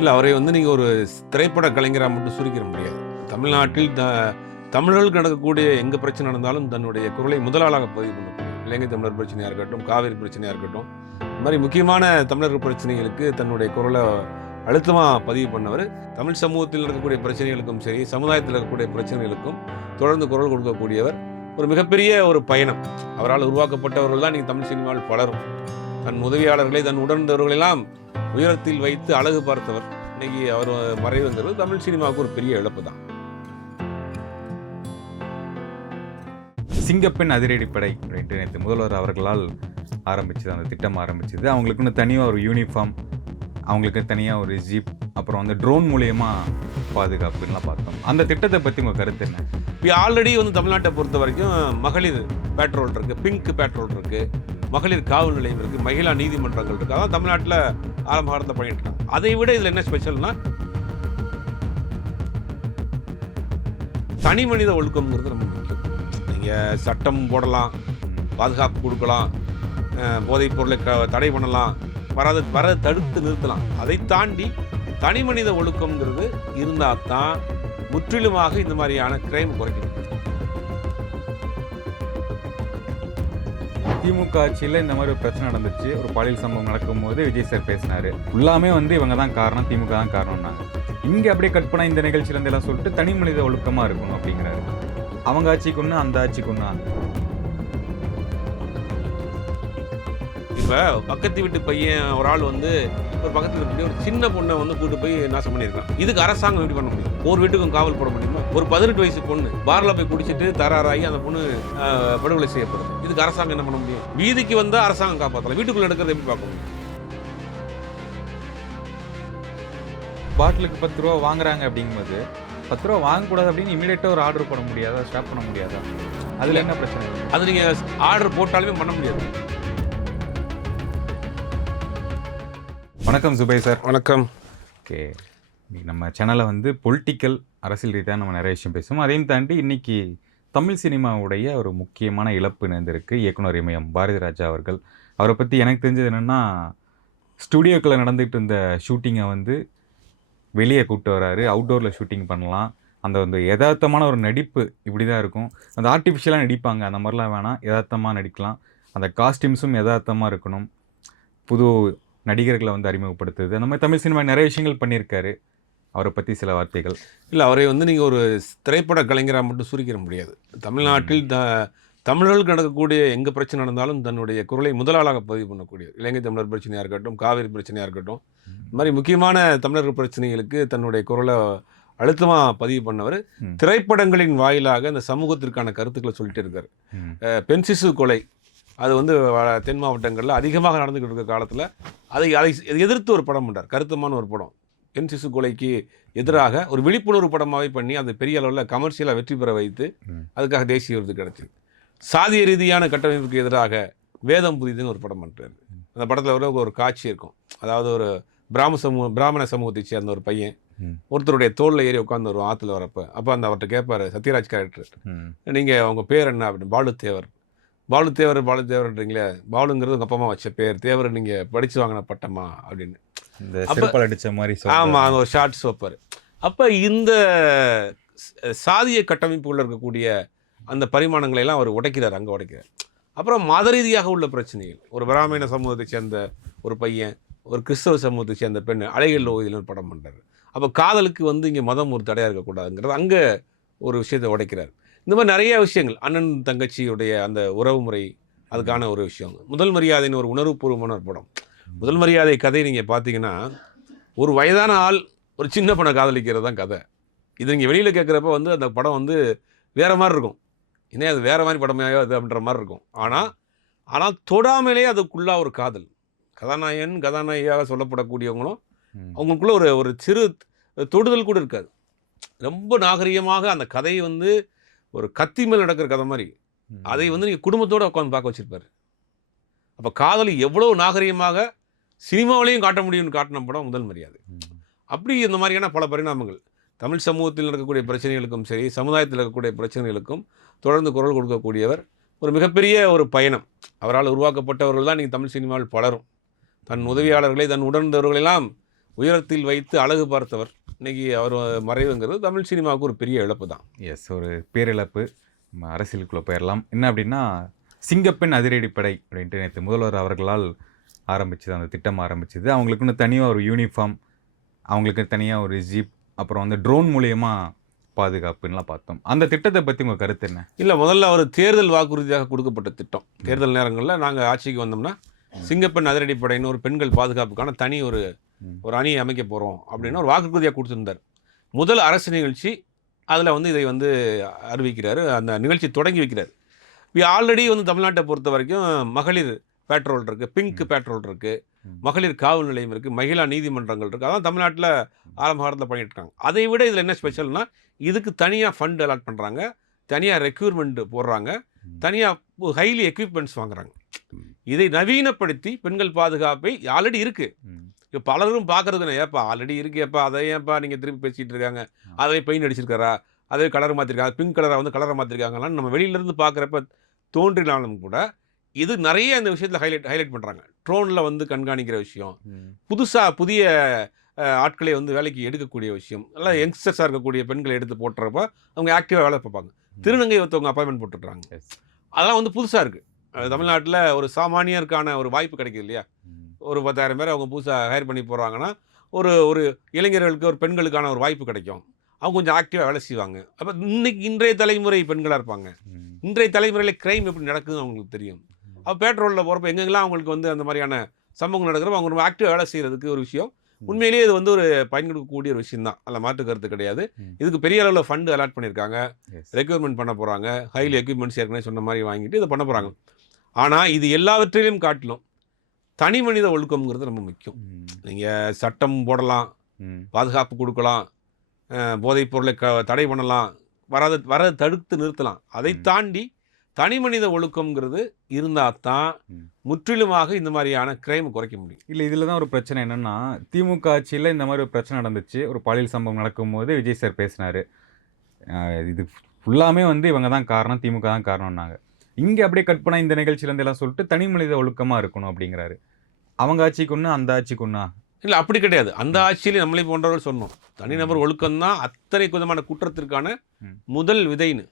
இல்லை, அவரை வந்து நீங்கள் ஒரு திரைப்பட கலைஞராக மட்டும் சுருக்கிட முடியாது. தமிழ்நாட்டில் தமிழர்களுக்கு நடக்கக்கூடிய எங்கே பிரச்சனை நடந்தாலும் தன்னுடைய குரலை முதலாளாக பதிவு பண்ணக்கூடிய இலங்கை தமிழர் பிரச்சனையாக இருக்கட்டும், காவிரி பிரச்சனையாக இருக்கட்டும், இந்த மாதிரி முக்கியமான தமிழர்கள் பிரச்சனைகளுக்கு தன்னுடைய குரலை அழுத்தமாக பதிவு பண்ணவர். தமிழ் சமூகத்தில் இருக்கக்கூடிய பிரச்சனைகளுக்கும் சரி, சமுதாயத்தில் இருக்கக்கூடிய பிரச்சனைகளுக்கும் தொடர்ந்து குரல் கொடுக்கக்கூடியவர். ஒரு மிகப்பெரிய ஒரு பயணம். அவரால் உருவாக்கப்பட்டவர்கள் தான் நீங்கள் தமிழ் சினிமாவில் பலரும். தன் உதவியாளர்களை, தன் உடன்தவர்களெல்லாம் உயரத்தில் வைத்து அழகு பார்த்தவர். இன்னைக்கு அவர் மறைவுங்கிறது தமிழ் சினிமாவுக்கு ஒரு பெரிய இழப்பு தான். சிங்கப்பெண் அதிரடிப்படை அப்படின்ட்டு நேற்று முதல்வர் அவர்களால் ஆரம்பிச்சது, அந்த திட்டம் ஆரம்பிச்சது. அவங்களுக்குன்னு தனியாக ஒரு யூனிஃபார்ம், அவங்களுக்கு தனியாக ஒரு ஜீப், அப்புறம் வந்து ட்ரோன் மூலியமா பாதுகாப்புலாம் பார்த்தோம். அந்த திட்டத்தை பற்றி உங்கள் கருத்து என்ன? இப்போ ஆல்ரெடி வந்து தமிழ்நாட்டை பொறுத்த வரைக்கும் மகளிர் பேட்ரோல் இருக்குது, பிங்க் பேட்ரோல் இருக்குது, மகளிர் காவல் நிலையம் இருக்குது, மகிழா நீதிமன்றங்கள் இருக்குது. அதான் தமிழ்நாட்டில் ஆரம்ப காலத்தில் பண்ணிட்டு இருக்காங்க. அதை விட இதில் என்ன ஸ்பெஷல்னா தனி மனித ஒழுக்கம்ங்கிறது ரொம்ப முக்கியம். நீங்கள் சட்டம் போடலாம், பாதுகாப்பு கொடுக்கலாம், போதைப் பொருளை தடை பண்ணலாம், வர தடுத்து நிறுத்தலாம். அதை தாண்டி தனி மனித ஒழுக்கம்ங்கிறது இருந்தால் தான் முற்றிலுமாக இந்த மாதிரியான கிரைம் குறைக்கணும். திமுக ஆட்சியில் இந்த மாதிரி ஒரு பிரச்சனை நடந்துச்சு, ஒரு பாலியல் சம்பவம் நடக்கும்போது விஜய் சார் பேசினார். எல்லாமே வந்து இவங்க தான் காரணம், திமுக தான் காரணம்னாங்க. இங்கே அப்படியே கட் பண்ணால் இந்த நிகழ்ச்சியிலேருந்து எல்லாம் சொல்லிட்டு தனி மனித ஒழுக்கமாக இருக்கணும் அப்படிங்கிறாரு. அவங்க ஆட்சிக்கு ஒன்று, அந்த ஆட்சிக்கு ஒன்றா? இப்போ பக்கத்து வீட்டு பையன் ஒரு ஆள் வந்து ஒரு பக்கத்தில் இருக்கக்கூடிய ஒரு சின்ன பொண்ணை வந்து கூட்டு போய் நாசம் பண்ணியிருக்கான். இதுக்கு அரசாங்கம் எப்படி பண்ண முடியும்? ஒரு வீட்டுக்கும் காவல் போட முடியுமா? ஒரு 18 வயசு பொண்ணு பார்ல போய் குடிச்சிட்டு தராராகி அந்த பொண்ணு படுகொலை செய்யப்படுது. இதுக்கு அரசாங்கம் என்ன பண்ண முடியும்? வீதிக்கு வந்தால் அரசாங்கம் காப்பாற்றலாம், வீட்டுக்குள்ள எடுக்கிறத எப்படி பார்க்க முடியும்? பாட்டிலுக்கு 10 ரூபா வாங்குறாங்க அப்படிங்கும்போது 10 ரூபா வாங்கக்கூடாது அப்படின்னு இமீடியட்டாக ஒரு ஆர்டர் போட முடியாதா, ஸ்டாப் பண்ண முடியாதா? அதில் என்ன பிரச்சனை? அது நீங்கள் ஆர்டர் போட்டாலுமே பண்ண முடியாது. வணக்கம் சுபை சார். வணக்கம். ஓகே, நம்ம சேனலில் வந்து பொலிட்டிக்கல், அரசியல் ரீதியாக நம்ம நிறைய விஷயம் பேசுவோம். அதையும் தாண்டி இன்னைக்கு தமிழ் சினிமாவுடைய ஒரு முக்கியமான இழப்பு நேர்ந்திருக்கு. இயக்குனர் இமயம் பாரதி ராஜா அவர்கள். அவரை பற்றி எனக்கு தெரிஞ்சது என்னென்னா, ஸ்டுடியோக்களில் நடந்துகிட்டு இருந்த ஷூட்டிங்கை வந்து வெளியே கூப்பிட்டு வராரு. அவுட்டோரில் ஷூட்டிங் பண்ணலாம், அந்த வந்து யதார்த்தமான ஒரு நடிப்பு இப்படி தான் இருக்கும். அந்த ஆர்டிஃபிஷியலாக நடிப்பாங்க, அந்த மாதிரிலாம் வேணாம், யதார்த்தமாக நடிக்கலாம். அந்த காஸ்டியூம்ஸும் யதார்த்தமாக இருக்கணும். புது நடிகர்களை வந்து அறிமுகப்படுத்துது. அந்த மாதிரி தமிழ் சினிமா நிறைய விஷயங்கள் பண்ணியிருக்காரு. அவரை பற்றி சில வார்த்தைகள். இல்லை, அவரை வந்து நீங்கள் ஒரு திரைப்பட கலைஞராக மட்டும் சுருக்கிட முடியாது. தமிழ்நாட்டில் தமிழர்களுக்கு நடக்கக்கூடிய எங்கே பிரச்சனை நடந்தாலும் தன்னுடைய குரலை முதலாளாக பதிவு பண்ணக்கூடிய இலங்கை தமிழர் பிரச்சனையாக இருக்கட்டும், காவிரி பிரச்சனையாக இருக்கட்டும், இந்த மாதிரி முக்கியமான தமிழர்கள் பிரச்சனைகளுக்கு தன்னுடைய குரலை அழுத்தமாக பதிவு பண்ணவர். திரைப்படங்களின் வாயிலாக இந்த சமூகத்திற்கான கருத்துக்களை சொல்லிட்டு இருக்காரு. பெண் சிசு கொலை அது வந்து தென் மாவட்டங்களில் அதிகமாக நடந்துக்கிட்டு இருக்க காலத்தில் அதை எதிர்த்து ஒரு படம் பண்ணார். கருத்தமான ஒரு படம், பெண் சிசு கொலைக்கு எதிராக ஒரு விழிப்புணர்வு படமாகவே பண்ணி அது பெரிய அளவில் கமர்ஷியலாக வெற்றி பெற வைத்து அதுக்காக தேசிய விருது கிடைச்சிது. சாதிய ரீதியான கட்டமைப்புக்கு எதிராக வேதம் புதிதுன்னு ஒரு படம் பண்ணுறாரு. அந்த படத்தில் ஒரு காட்சி இருக்கும். அதாவது ஒரு பிராமண சமூகத்தை சேர்ந்த ஒரு பையன் ஒருத்தருடைய தோளில் ஏறி உட்காந்து ஒரு ஆற்றுல வரப்போ அந்த அவர்கிட்ட கேட்பார் சத்யராஜ் கேரக்டர், நீங்கள் அவங்க பேர் என்ன அப்படின்னு. பாலுத்தேவர்ன்றீங்களே, பாலுங்கிறது உங்கள் அப்பா அம்மா வச்ச பேர், தேவர் நீங்கள் படித்து வாங்கின பட்டமா அப்படின்னு. அடித்த மாதிரி. ஆமாம், அந்த ஒரு ஷார்ட் சோப்பர். அப்போ இந்த சாதிய கட்டமைப்புகளில் இருக்கக்கூடிய அந்த பரிமாணங்களை எல்லாம் அவர் உடைக்கிறார். அப்புறம் மத ரீதியாக உள்ள பிரச்சனைகள், ஒரு பிராமண சமூகத்தை சேர்ந்த ஒரு பையன், ஒரு கிறிஸ்தவ சமூகத்தை சேர்ந்த பெண் அலைகள் ஓய்தில் ஒரு படம் பண்ணுறாரு. அப்போ காதலுக்கு வந்து இங்கே மதம் ஒரு தடையாக இருக்கக்கூடாதுங்கிறது அங்கே ஒரு விஷயத்தை உடைக்கிறார். இந்த மாதிரி நிறைய விஷயங்கள், அண்ணன் தங்கச்சியுடைய அந்த உறவு முறை, அதுக்கான ஒரு விஷயம். முதல் மரியாதைன்னு ஒரு உணர்வுபூர்வமான ஒரு படம். முதல் மரியாதை கதை நீங்கள் பார்த்தீங்கன்னா, ஒரு வயதான ஆள் ஒரு சின்ன பொண்ணை காதலிக்கிறது தான் கதை. இது நீங்கள் வெளியில் கேட்குறப்ப வந்து அந்த படம் வந்து வேறு மாதிரி இருக்கும். இன்னும் அது வேறு மாதிரி படமையோ அது அப்படின்ற மாதிரி இருக்கும். ஆனால் தொடாமலே அதுக்குள்ளே ஒரு காதல், கதாநாயகியாக சொல்லப்படக்கூடியவங்களும் அவங்களுக்குள்ள ஒரு சிறு தொடுதல் கூட இருக்காது. ரொம்ப நாகரிகமாக அந்த கதையை வந்து ஒரு கத்தி மேல் நடக்கிற கதை மாதிரி அதை வந்து நீங்கள் குடும்பத்தோடு உட்காந்து பார்க்க வச்சுருப்பார். அப்போ காதலி எவ்வளோ நாகரிகமாக சினிமாவிலையும் காட்ட முடியும்னு காட்டின படம் முதல் மரியாதை. அப்படி இந்த மாதிரியான பல பரிணாமங்கள் தமிழ் சமூகத்தில் நடக்கக்கூடிய பிரச்சனைகளுக்கும் சரி, சமுதாயத்தில் இருக்கக்கூடிய பிரச்சனைகளுக்கும் தொடர்ந்து குரல் கொடுக்கக்கூடியவர். ஒரு மிகப்பெரிய ஒரு பயணம். அவரால் உருவாக்கப்பட்டவர்கள் தான் நீங்கள் தமிழ் சினிமாவில் பலரும். தன் உதவியாளர்களை, தன் உடன்தவர்களெல்லாம் உயரத்தில் வைத்து அழகு பார்த்தவர். இன்னைக்கு அவர் மறைவுங்கிறது தமிழ் சினிமாவுக்கு ஒரு பெரிய இழப்பு தான். எஸ், ஒரு பேரிழப்பு. நம்ம அரசியலுக்குள்ளே போயிடலாம். என்ன அப்படின்னா, சிங்கப்பெண் அதிரடிப்படை அப்படின்ட்டு நேற்று முதல்வர் அவர்களால் ஆரம்பிச்சது, அந்த திட்டம் ஆரம்பிச்சது. அவங்களுக்குன்னு தனியாக ஒரு யூனிஃபார்ம், அவங்களுக்கு தனியாக ஒரு ஜீப், அப்புறம் வந்து ட்ரோன் மூலியமா பாதுகாப்புன்னெலாம் பார்த்தோம். அந்த திட்டத்தை பற்றி உங்கள் கருத்து என்ன? இல்லை, முதல்ல அவர் தேர்தல் வாக்குறுதியாக கொடுக்கப்பட்ட திட்டம். தேர்தல் நேரங்களில் நாங்கள் ஆட்சிக்கு வந்தோம்னா சிங்கப்பெண் அதிரடிப்படைன்னு ஒரு பெண்கள் பாதுகாப்புக்கான தனி ஒரு அணியை அமைக்க போகிறோம் அப்படின்னு ஒரு வாக்குறுதியாக கொடுத்துருந்தார். முதல் அரசு நிகழ்ச்சி அதில் வந்து இதை வந்து அறிவிக்கிறாரு, அந்த நிகழ்ச்சி தொடங்கி வைக்கிறார். இப்போ ஆல்ரெடி வந்து தமிழ்நாட்டை பொறுத்த வரைக்கும் மகளிர் பேட்ரோல் இருக்குது, பிங்க் பேட்ரோல் இருக்குது, மகளிர் காவல் நிலையம் இருக்குது, மகிழா நீதிமன்றங்கள் இருக்குது. அதான் தமிழ்நாட்டில் ஆரம்ப காலத்தில் பண்ணிட்டு இருக்காங்க. அதை விட இதில் என்ன ஸ்பெஷல்னா, இதுக்கு தனியாக ஃபண்ட் அலாட் பண்ணுறாங்க, தனியாக ரெக்யூர்மெண்ட் போடுறாங்க, தனியாக ஹைலி எக்யூப்மெண்ட்ஸ் வாங்குறாங்க. இதை நவீனப்படுத்தி பெண்கள் பாதுகாப்பை ஆல்ரெடி இருக்குது. இப்போ பலரும் பார்க்குறதுன்னு, ஏப்பா ஆல்ரெடி இருக்குது, ஏப்பா அதை ஏன்ப்பா நீங்கள் திருப்பி பேசிகிட்டு இருக்காங்க, அதை பெயிண்ட் அடிச்சிருக்காரா, அதே கலர் மாற்றிருக்காங்க, பிங்க் கலரை வந்து கலரை மாற்றிருக்காங்களான்னு நம்ம வெளியிலேருந்து பார்க்குறப்ப தோன்றினாலும் கூட இது நிறைய இந்த விஷயத்தில் ஹைலைட் பண்ணுறாங்க. ட்ரோனில் வந்து கண்காணிக்கிற விஷயம், புதிய ஆட்களை வந்து வேலைக்கு எடுக்கக்கூடிய விஷயம், நல்லா யங்ஸ்டர்ஸாக இருக்கக்கூடிய பெண்களை எடுத்து போட்டுறப்ப அவங்க ஆக்டிவாக வேலை பார்ப்பாங்க. திருநங்கை ஒருத்தவங்க அப்பாயின்மெண்ட் போட்டுருக்காங்க. அதெல்லாம் வந்து புதுசாக இருக்குது. தமிழ்நாட்டில் ஒரு சாமானியருக்கான ஒரு வாய்ப்பு கிடைக்குது இல்லையா? ஒரு 10,000 பேர் அவங்க புதுசாக ஹையர் பண்ணி போகிறாங்கன்னா ஒரு இளைஞர்களுக்கு, ஒரு பெண்களுக்கான ஒரு வாய்ப்பு கிடைக்கும். அவங்க கொஞ்சம் ஆக்டிவாக வேலை செய்வாங்க. அப்போ இன்றைய தலைமுறை பெண்களாக இருப்பாங்க. இன்றைய தலைமுறையில் க்ரைம் எப்படி நடக்குதுன்னு அவங்களுக்கு தெரியும். அப்போ பேட்ரோலில் போகிறப்ப எங்கெங்கெல்லாம் அவங்களுக்கு வந்து அந்த மாதிரியான சம்பவங்கள் நடக்கிறப்ப அவங்க ரொம்ப ஆக்டிவாக வேலை செய்கிறதுக்கு ஒரு விஷயம். உண்மையிலேயே இது வந்து ஒரு பயன் கொடுக்கக்கூடிய ஒரு விஷயம் தான், அதில் மாற்று கருத்து கிடையாது. இதுக்கு பெரிய அளவில் ஃபண்டு அலாட் பண்ணியிருக்காங்க, ரெக்யூர்மெண்ட் பண்ண போகிறாங்க, ஹைலி எக்யூப்மெண்ட்ஸ் ஏற்கனவே சொன்ன மாதிரி வாங்கிட்டு இதை பண்ண போகிறாங்க. ஆனால் இது எல்லாவற்றிலையும் காட்டிலும் தனி மனித ஒழுக்கம்ங்கிறது ரொம்ப முக்கியம். நீங்கள் சட்டம் போடலாம், பாதுகாப்பு கொடுக்கலாம், போதைப் பொருளை தடை பண்ணலாம், வரதை தடுத்து நிறுத்தலாம். அதை தாண்டி தனி மனித ஒழுக்கம்ங்கிறது இருந்தால் தான் முற்றிலுமாக இந்த மாதிரியான கிரைம் குறைக்க முடியும். இல்லை, இதில் தான் ஒரு பிரச்சனை என்னென்னா, திமுக ஆட்சியில் இந்த மாதிரி ஒரு பிரச்சனை நடந்துச்சு. ஒரு பாலியல் சம்பவம் நடக்கும்போது விஜய் சார் பேசினார், இது ஃபுல்லாமே வந்து இவங்க தான் காரணம், திமுக தான் காரணம்னாங்க. இங்கே அப்படியே கட் பண்ணால் இந்த நிகழ்ச்சியிலேருந்து எல்லாம் சொல்லிட்டு தனி மனித ஒழுக்கமாக இருக்கணும் அப்படிங்கிறாரு. அவங்க ஆட்சிக்கு ஒன்று, அந்த ஆட்சிக்கு ஒன்றா? இல்லை, அப்படி கிடையாது. அந்த ஆட்சியிலே நம்மளை போன்றவர்கள் சொன்னோம், தனிநபர் ஒழுக்கம்தான் அத்தனை விதமான குற்றத்திற்கான முதல் விதைன்னு.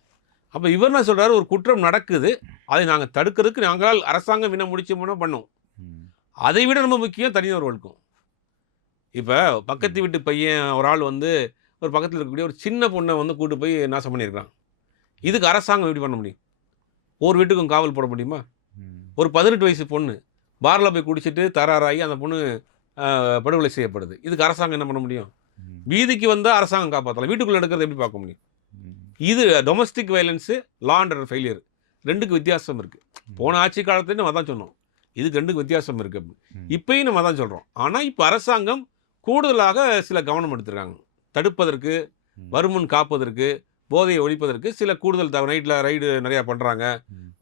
அப்போ இவர் என்ன சொல்கிறாரு, ஒரு குற்றம் நடக்குது, அதை நாங்கள் தடுக்கிறதுக்கு நாங்களால் அரசாங்கம் என்ன முடிச்சோம்னா பண்ணோம். அதை விட ரொம்ப முக்கியம் தனிநபர் ஒழுக்கம். இப்போ பக்கத்து வீட்டு பையன் ஒரு ஆள் வந்து ஒரு பக்கத்தில் இருக்கக்கூடிய ஒரு சின்ன பொண்ணை வந்து கூட்டு போய் நாசம் பண்ணியிருக்கான். இதுக்கு அரசாங்கம் எப்படி பண்ண முடியும்? ஒரு வீட்டுக்கும் காவல் போட முடியுமா? ஒரு 18 வயசு பொண்ணு பாரில் போய் குடிச்சிட்டு தராராகி அந்த பொண்ணு படுகொலை செய்யப்படுது. இதுக்கு அரசாங்கம் என்ன பண்ண முடியும்? வீதிக்கு வந்தால் அரசாங்கம் காப்பாற்றலாம், வீட்டுக்குள்ளே எடுக்கிறது எப்படி பார்க்க முடியும்? இது domestic violence, law and order failure, ரெண்டுக்கு வித்தியாசம் இருக்குது. போன ஆட்சி காலத்துலேயும் நம்ம தான் சொன்னோம், இதுக்கு ரெண்டுக்கு வித்தியாசம் இருக்குது அப்படின்னு. இப்போயும் நம்ம தான் சொல்கிறோம். ஆனால் இப்போ அரசாங்கம் கூடுதலாக சில கவனம் எடுத்துருக்காங்க. தடுப்பதற்கு, வருமுன் காப்பதற்கு, போதையை ஒழிப்பதற்கு சில கூடுதல் நைட்டில் ரைடு நிறையா பண்ணுறாங்க,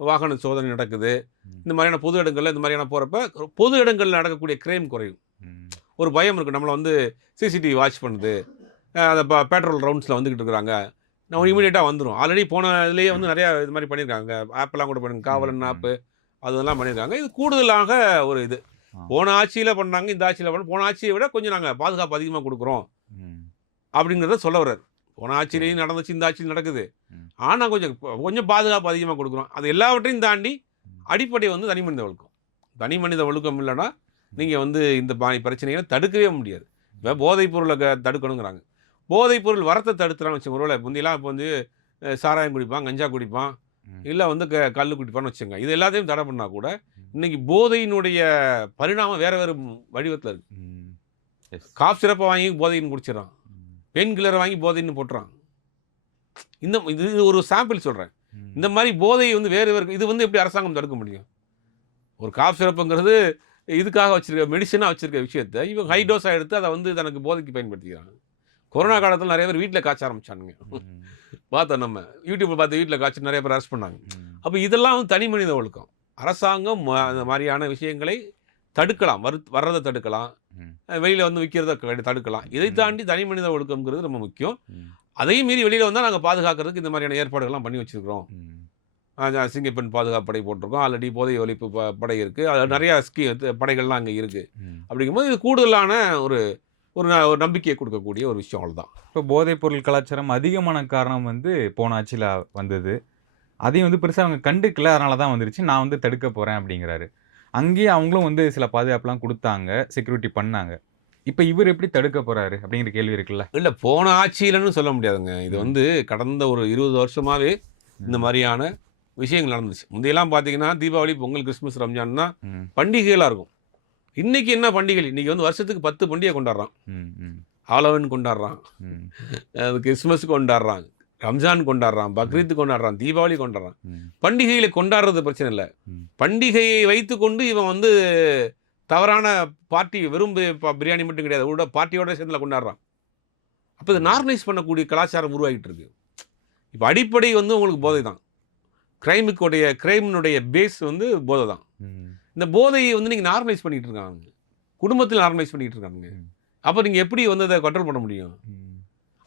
வாகன சோதனை நடக்குது. இந்த மாதிரியான பொது இடங்களில் இந்த மாதிரியான போகிறப்ப பொது இடங்களில் நடக்கக்கூடிய கிரைம் குறையும். ஒரு பயம் இருக்குது, நம்மளை வந்து சிசிடிவி வாட்ச் பண்ணுது, அந்த பேட்ரோல் ரவுண்ட்ஸில் வந்துக்கிட்டு இருக்கிறாங்க, நம்ம இமீடியட்டாக வந்துடும். ஆல்ரெடி போன இதுலேயே வந்து நிறையா இது மாதிரி பண்ணியிருக்காங்க, ஆப்பெல்லாம் கூட பண்ணுங்க, காவலன் ஆப்பு அதெல்லாம் பண்ணியிருக்காங்க. இது கூடுதலாக ஒரு இது போன ஆட்சியில் பண்ணாங்க, இந்த ஆட்சியில் பண்ண, போன ஆட்சியை விட கொஞ்சம் நாங்கள் பாதுகாப்பு அதிகமாக கொடுக்குறோம் அப்படிங்கிறத சொல்ல வர்றாரு. போன ஆட்சியிலையும் நடந்துச்சு, இந்த ஆட்சியில் நடக்குது, ஆனால் கொஞ்சம் பாதுகாப்பு அதிகமாக கொடுக்குறோம். அது எல்லாவற்றையும் தாண்டி அடிப்படை வந்து தனி மனித ஒழுக்கம். தனி மனித ஒழுக்கம் இல்லைன்னா நீங்கள் வந்து இந்த பிரச்சனைகளை தடுக்கவே முடியாது. இப்போ போதைப் பொருளை தடுக்கணுங்கிறாங்க. போதைப் பொருள் வரத்தை தடுத்துலான்னு வச்சுங்க. ஒருவேளை முந்தியெல்லாம் இப்போ வந்து சாராயம் குடிப்பான், கஞ்சா குடிப்பான், இல்லை வந்து கல் குடிப்பான்னு வச்சுங்க. இது எல்லாத்தையும் தடை பண்ணால் கூட இன்றைக்கி போதையினுடைய பரிணாமம் வேறு வேறு வடிவத்தில் இருக்குது. காஃப் சிறப்பை வாங்கி போதைன்னு குடிச்சிடறான், பெயின் கில்லரை வாங்கி போதைன்னு போட்டுறான். இது ஒரு சாம்பிள் சொல்கிறேன். இந்த மாதிரி போதை வந்து வேறு இது வந்து எப்படி அரசாங்கம் தடுக்க முடியும்? ஒரு காஃப் சிறப்புங்கிறது இதுக்காக வச்சுருக்க மெடிசனாக வச்சுருக்க விஷயத்தை இவங்க ஹை டோஸாக எடுத்து அதை வந்து தனக்கு போதைக்கு பயன்படுத்திக்கிறாங்க. கொரோனா காலத்தில் நிறைய பேர் வீட்டில் காய்ச்ச ஆரம்பிச்சானுங்க, பார்த்தோம் நம்ம யூடியூப்பில் பார்த்து வீட்டில் காய்ச்சி நிறைய பேர் அரெஸ்ட் பண்ணாங்க. அப்போ இதெல்லாம் வந்து தனி மனித ஒழுக்கம். அரசாங்கம் அந்த மாதிரியான விஷயங்களை தடுக்கலாம், வர்றதை தடுக்கலாம், வெளியில் வந்து விற்கிறத தடுக்கலாம். இதை தாண்டி தனி மனித ஒழுக்கம்ங்கிறது ரொம்ப முக்கியம். அதையும் மீறி வெளியில் வந்தால் நாங்கள் பாதுகாக்கிறதுக்கு இந்த மாதிரியான ஏற்பாடுகள்லாம் பண்ணி வச்சுருக்கிறோம். சிங்கப்பெண் பாதுகாப்பு படை போட்டிருக்கோம், ஆல்ரெடி போதை ஒழிப்பு படை இருக்குது, அது நிறையா படைகள்லாம் அங்கே இருக்குது. அப்படிங்கும்போது இது கூடுதலான ஒரு ஒரு நம்பிக்கையை கொடுக்கக்கூடிய ஒரு விஷயம் அவ்வளோதான். இப்போ போதைப் பொருள் கலாச்சாரம் அதிகமான காரணம் வந்து போன ஆட்சியில் வந்தது. அதையும் வந்து பெருசாக அவங்க கண்டுக்கல, அதனால தான் வந்துருச்சு. நான் வந்து தடுக்க போகிறேன் அப்படிங்கிறாரு. அங்கேயே அவங்களும் வந்து சில பாதுகாப்புலாம் குடுத்தாங்க, செக்யூரிட்டி பண்ணாங்க. இப்ப இவரு எப்படி தடுக்க போறாரு? அப்படிங்கிற கேள்வி இருக்குல்ல. இல்ல போன ஆட்சியிலன்னு சொல்ல முடியாதுங்க. இது ம். வந்து கடந்த ஒரு 20 வருஷமாவே இந்த ம். மாரியான விஷயங்கள் நடந்துச்சு. முந்தையெல்லாம் பார்த்தீங்கன்னா, தீபாவளி, பொங்கல், கிறிஸ்துமஸ், ரம்ஜான்னா ம். பண்டிகைகளா இருக்கும். இன்னைக்கு என்ன பண்டிகை? இன்னைக்கு வந்து வருஷத்துக்கு 10 பண்டிகை கொண்டாடுறான். ம். ம். ஹாலோவீன் கொண்டாடுறான், ம். கிறிஸ்துமஸ் கொண்டாடுறான், ரம்ஜான் கொண்டாடுறான், ம். பக்ரீத் கொண்டாடுறான், தீபாவளி கொண்டாடுறான். ம். பண்டிகைகளை கொண்டாடுறது பிரச்சனை இல்ல. ம். பண்டிகையை வைத்துக்கொண்டு இவன் வந்து தவறான பார்ட்டி வெறும் பிரியாணி மட்டும் கிடையாது. அவரோட பார்ட்டியோட சேர்ந்துல கொண்டாடுறான். அப்ப இத நார்மலைஸ் பண்ணக்கூடிய கலாச்சாரம் உருவாகிட்டு இருக்கு. இப்ப அடிப்படை வந்து உங்களுக்கு போதை தான். கிரைமினுடைய பேஸ் வந்து போதை தான். ம். இந்த போதையை வந்து நீங்க நார்மலைஸ் பண்ணிட்டு இருக்காங்க. குடும்பத்தில் நார்மலைஸ் பண்ணிட்டு இருக்காங்க. ம். அப்ப நீங்க எப்படி வந்து அத கண்ட்ரோல் பண்ண முடியும்? ம்.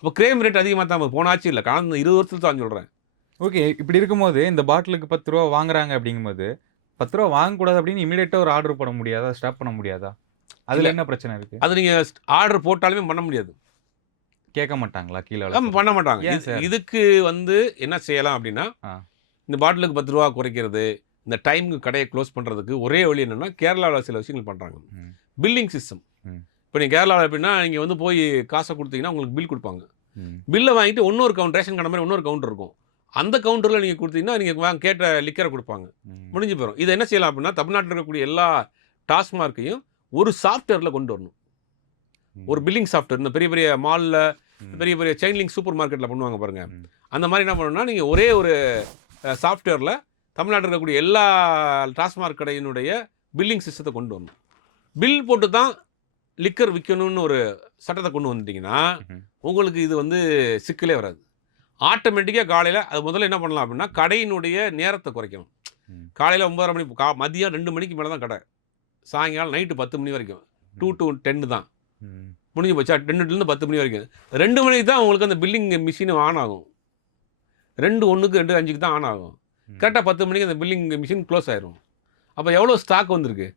அப்ப கிரைம் ரேட் அதிகமா தான் போன ஆட்சி இல்ல. கடந்த 20 வருஷத்துல தான் சொல்றேன். ஓகே. இப்படி இருக்கும்போது இந்த பாட்டிலுக்கு ரூ. 10 வாங்குறாங்க அப்படிங்கும்போது, ரூ. 10 வாங்கக்கூடாது அப்படின்னு இமிடியேட்டா ஒரு ஆர்டர் போட முடியாதா? ஸ்டாப் பண்ண முடியாதா? அதுல இல்ல. என்ன பிரச்சனை இருக்கு? அது நீங்க ஆர்டர் போட்டாலுமே பண்ண முடியாது. கேட்க மாட்டாங்களா கீழ ஆமா அளவுக்கு? பண்ண மாட்டாங்க. ஏன் சார்? இதுக்கு வந்து என்ன செய்யலாம் அப்படின்னா, ஆ. இந்த பாட்டிலுக்கு ரூ. 10 குறைக்கிறது, இந்த டைம்க்கு கடைய க்ளோஸ் பண்றதுக்கு ஒரே வழி என்னன்னா, கேரளாவுல சில விஷயங்கள் பண்றாங்க. ம். Billing system. ம். இப்ப நீங்க கேரளால எப்படின்னா, நீங்க வந்து போய் காச குடுத்தீங்கன்னா, உங்களுக்கு பில் குடுப்பாங்க. ம். பில்ல வாங்கிட்டு இன்னொரு ரேஷன் கடை மாரி இன்னொரு கவுண்டர் இருக்கும். அந்த கவுண்டர்ல நீங்க குடுத்தீங்கன்னா, நீங்க கேட்ட லிக்கர குடுப்பாங்க. ம். முடிஞ்சு போயிரும். இத என்ன செய்யலாம் அப்படின்னா, தமிழ்நாட்டுல இருக்கக்கூடிய எல்லா டாஸ்மார்க்கையும் ஒரு சாஃப்ட்வேர்ல கொண்டு வரணும். ஒரு ம். Billing software. இந்த பெரிய பெரிய மால்ல, ம். பெரிய பெரிய செயின் லிங்க் சூப்பர் மார்க்கெட்ல பண்ணுவாங்க பாருங்க. ம். அந்த மாரி என்ன பண்ணணும்னா, நீங்க ஒரே ஒரு சாஃப்ட்வேர்ல தமிழ்நாட்டில இருக்கக்கூடிய எல்லா டாஸ்மாக் கடையினுடைய பில்லிங் சிஸ்டத்த கொண்டு வரணும். பில் போட்டு தான் லிக்கர் விக்கணும்னு ஒரு சட்டத்த கொண்டு வந்துட்டீங்கன்னா, ம்ஹ்ம். உங்களுக்கு இது வந்து சிக்கலே வராது. ஆட்டோமேட்டிக்கா காலையில அது முதல்ல என்ன பண்ணலாம் அப்படின்னா, கடையினுடைய நேரத்த குறைக்கணும். ம். காலையில 9:30 மணி மதியம் 2 மணிக்கு மேல தான் கடை. சாயங்காலம் நைட்டு 10 மணி வரைக்கும். 2 to 10 தான். ம். முடிஞ்சு போச்சா? 2லேருந்து 10 மணி வரைக்கும். 2 மணிக்கு தான் உங்களுக்கு அந்த பில்லிங் மிஷின் ஆன் ஆகும். 2:01க்கு 2:05க்கு தான் ஆன் ஆகும். ம். கரெக்ட்டா 10 மணிக்கு அந்த பில்லிங் மிஷின் க்ளோஸ் ஆயிரும். அப்ப எவ்வளோ ஸ்டாக் வந்திருக்கு?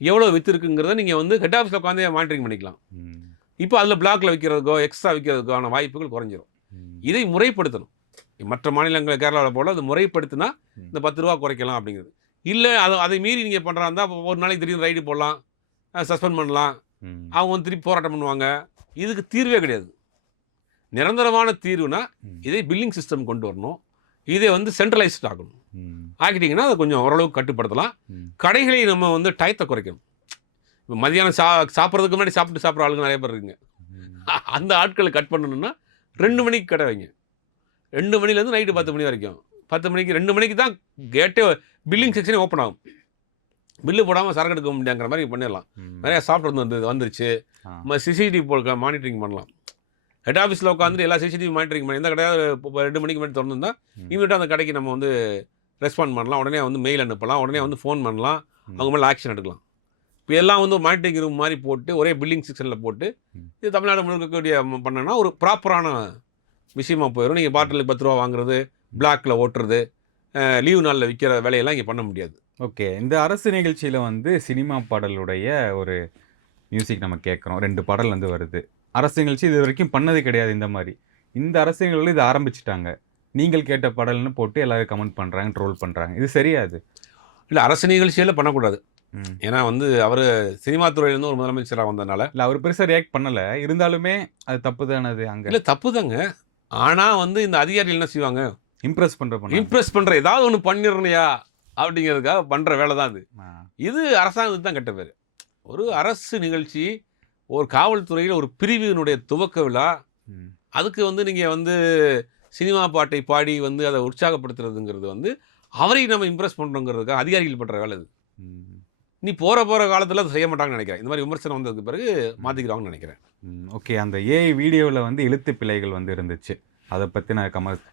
எவ்வளோ வித்திருக்குங்கிறத நீங்க வந்து ஹெட் ஆஃபீஸ்ல உட்காந்தே மானிட்டரிங் பண்ணிக்கலாம். ம். இப்போ அதில பிளாக்ல விக்கிறதுக்கோ, எக்ஸ்ட்ரா விக்கிறதுக்கான வாய்ப்புகள் குறைஞ்சிரும். ம். இதை முறைப்படுத்தணும். மற்ற மாநிலங்கள் கேரளாவுல போல அது முறைப்படுத்தினா ம். இந்த ரூ. 10 குறைக்கலாம் அப்படிங்கிறது. இல்ல அதை மீறி நீங்க பண்றதா இருந்தா, ஒரு நாளைக்கு திடீர்னு ரைடு போடலாம். சஸ்பெண்ட் பண்ணலாம். ம். அவங்க வந்து திருப்பி போராட்டம் பண்ணுவாங்க. இதுக்கு தீர்வே கிடையாது. நிரந்தரமான தீர்வுனா, ம். இதை பில்லிங் சிஸ்டம் கொண்டு வரணும். இதை வந்து சென்ட்ரலைஸ்ட் ஆகணும். ம். ஆக்கிட்டீங்கன்னா, அதை கொஞ்சம் ஓரளவுக்கு கட்டுப்படுத்தலாம். ம். கடைகளை நம்ம வந்து டயத்தை குறைக்கணும். இப்போ மதியானம் சாப்பிட்றதுக்கு முன்னாடி சாப்பிட்ற ஆளுங்க நிறைய பேர் இருக்குங்க. ம். அந்த ஆட்களை கட் பண்ணணும்னா 2 மணிக்கு கடை வைங்க. 2 மணிலேருந்து நைட்டு 10 மணி வரைக்கும். 10 மணிக்கு 2 மணிக்கு தான் கேட்டே பில்லிங் செக்ஷனே ஓப்பன் ஆகும். பில்லு போடாமல் சரக்கு எடுக்க முடியாங்கிற மாதிரி பண்ணிடலாம். ம். நிறைய சாஃப்ட்வேர் வந்துருச்சு. ஆ. சிசிடிவி போல் மானிட்டரிங் பண்ணலாம். ஹெட் ஆஃபீஸில் உட்காந்துட்டு எல்லா சிசிடிவி மானிட்டரிங் பண்ணி எந்த கடையாவது 2 மணிக்கு முன்னாடி திறந்துருந்தா ம். இமீடியட்டாக அந்த கடைக்கு நம்ம வந்து ரெஸ்பாண்ட் பண்ணலாம். உடனே வந்து மெயில் அனுப்பலாம். உடனே வந்து ஃபோன் பண்ணலாம். ம். அவங்க மேலே ஆக்ஷன் எடுக்கலாம். இப்போ எல்லாம் வந்து மானிட்டரிங் ரூம் மாதிரி போட்டு ஒரே பில்லிங் செக்ஷனில் போட்டு ம். இது தமிழ்நாடு முழுக்கக்கூடிய பண்ணனா ஒரு ப்ராப்பரான விஷயமா போயிடும். நீங்கள் பாட்டிலுக்கு ரூ. 10 வாங்குறது, பிளாக்ல ஓட்டுறது, லீவு நாளில் விற்கிற வேலையெல்லாம் இங்கே பண்ண முடியாது. ஓகே. இந்த அரசு நிகழ்ச்சியில வந்து சினிமா பாடலுடைய ஒரு மியூசிக் நம்ம கேட்குறோம். 2 பாடல் வந்து வருது. அரசு நிகழ்ச்சி இதுவரைக்கும் பண்ணது கிடையாது இந்த மாரி. இந்த அரசு நிகழ்வுல இத ஆரம்பிச்சுட்டாங்க. நீங்கள் கேட்ட பாடல்னு போட்டு எல்லாரும் கமெண்ட் பண்றாங்க, ட்ரோல் பண்றாங்க. இது சரியா இது? இல்லை அரசு நிகழ்ச்சியில் பண்ணக்கூடாது. ம். ஏன்னா வந்து அவர் சினிமா துறையிலேருந்து ஒரு முதலமைச்சராக வந்ததுனால இல்ல அவரு பெருசா ரியாக்ட் பண்ணல. இருந்தாலுமே அது தப்பு தானே அது அங்க. இல்லை தப்பு தாங்க. ஆனால் வந்து இந்த அதிகாரிகள் என்ன செய்வாங்க? இம்ப்ரெஸ் பண்ணாங்க. இம்ப்ரெஸ் பண்ணுற ஏதாவது ஒன்று பண்ணிடணுயா அப்படிங்கிறதுக்காக பண்ணுற வேலை தான் அது. ஆ. இது அரசாங்கத்துக்கு தான் கெட்ட பேர். ஒரு அரசு நிகழ்ச்சி, ஒரு காவல்துறையில் ஒரு பிரிவினுடைய துவக்க விழா, ம். அதுக்கு வந்து நீங்கள் வந்து சினிமா பாட்டை பாடி வந்து அதை உற்சாகப்படுத்துறதுங்கிறது வந்து அவரை நம்ம இம்ப்ரெஸ் பண்ணுறோங்கிறதுக்காக அதிகாரிகள் பண்ணுற வேலை இது. ம். நீ போகிற காலத்தில் அதை செய்ய மாட்டாங்கன்னு நினைக்கிறேன். இந்த மாதிரி விமர்சனம் வந்ததுக்கு பிறகு மாற்றிக்கிறாங்கன்னு நினைக்கிறேன். ம். ஓகே. அந்த ஏஐ வீடியோல வந்து எழுத்து பிழைகள் வந்து இருந்துச்சு. அத பத்தின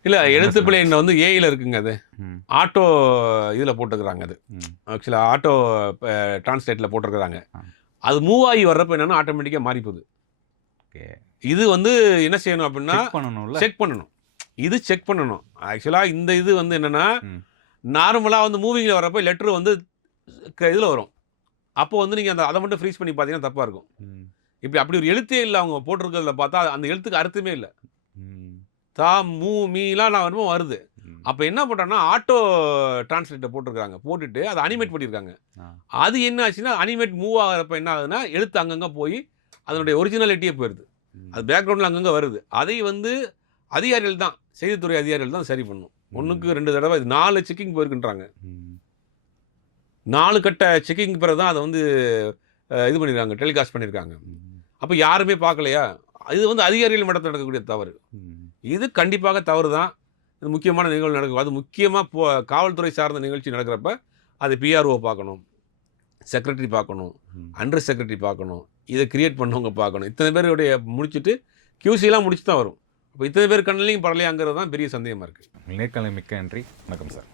இல்லை எழுத்துப்பிழை வந்து ஏஐயில் இருக்குங்க அது. ம். ஆட்டோ இதில் போட்டுக்கிறாங்க அது. ம். ஆக்சுவலாக ஆட்டோ டிரான்ஸ்லேட்டில் போட்டிருக்கிறாங்க. ஆ. அது மூவ் ஆகி வர்றப்ப என்னன்னா ஆட்டோமேட்டிக்காக மாறி போகுது. ஓகே. இது வந்து என்ன செய்யணும் அப்படின்னா செக் பண்ணணும்ல. செக் பண்ணணும். இது செக் பண்ணணும். ஆக்சுவலாக இந்த இது வந்து என்னன்னா ம். நார்மலாக வந்து மூவிங்கில் வரப்போ லெட்ரு வந்து இதில் வரும். அப்போ வந்து நீங்கள் அதை மட்டும் ஃப்ரீஸ் பண்ணி பார்த்தீங்கன்னா தப்பாக இருக்கும். ம். இப்படி அப்படி ஒரு எழுத்தே இல்லை அவங்க போட்டிருக்கிறதுல பார்த்தா அந்த எழுத்துக்கு அர்த்தமே இல்லை. ம். தா மூ மீலாம் நான் என்னமோ வருது. ம். அப்போ என்ன பண்ணுறாங்கன்னா ஆட்டோ டிரான்ஸ்லேட்டர் போட்டிருக்காங்க, போட்டுட்டு அதை அனிமேட் பண்ணியிருக்காங்க. ஆ. அது என்ன ஆச்சுன்னா அனிமேட் மூவ் ஆகிறப்ப என்ன ஆகுதுன்னா எழுத்து அங்கங்கே போய் அதனுடைய ஒரிஜினாலிட்டியே போயிடுது. ம். அது பேக்ரவுண்டில் அங்கங்கே வருது. அதை வந்து அதிகாரிகள் தான், செய்தித்துறை அதிகாரிகள் தான் சரி பண்ணும். 1க்கு 2 தடவை இது 4 செக்கிங் போயிருக்குன்றாங்க. ம். 4 கட்ட செக்கிங் பிறகு தான் அதை வந்து இது பண்ணியிருக்காங்க, டெலிகாஸ்ட் பண்ணியிருக்காங்க. ம். அப்போ யாருமே பார்க்கலையா? இது வந்து அதிகாரிகள் மட்டத்தில் நடக்கக்கூடிய தவறு. ம். இது கண்டிப்பாக தவறு தான். இது முக்கியமான நிகழ்வு நடக்கும். அது முக்கியமாக காவல்துறை சார்ந்த நிகழ்ச்சி நடக்கிறப்ப அது பிஆர்ஓ பார்க்கணும், செக்ரட்டரி பார்க்கணும், ம். அண்டர் செக்ரட்டரி பார்க்கணும், இதை கிரியேட் பண்ணவங்க பார்க்கணும். இத்தனை பேருடைய முடிச்சுட்டு QCலாம் முடிச்சு தான் வரும். அப்போ இத்தனை பேர் கண்ணிலையும் படலையாங்கிறது தான் பெரிய சந்தேகமாக இருக்குது. நேர்காணல் மிக்க நன்றி. வணக்கம் சார்.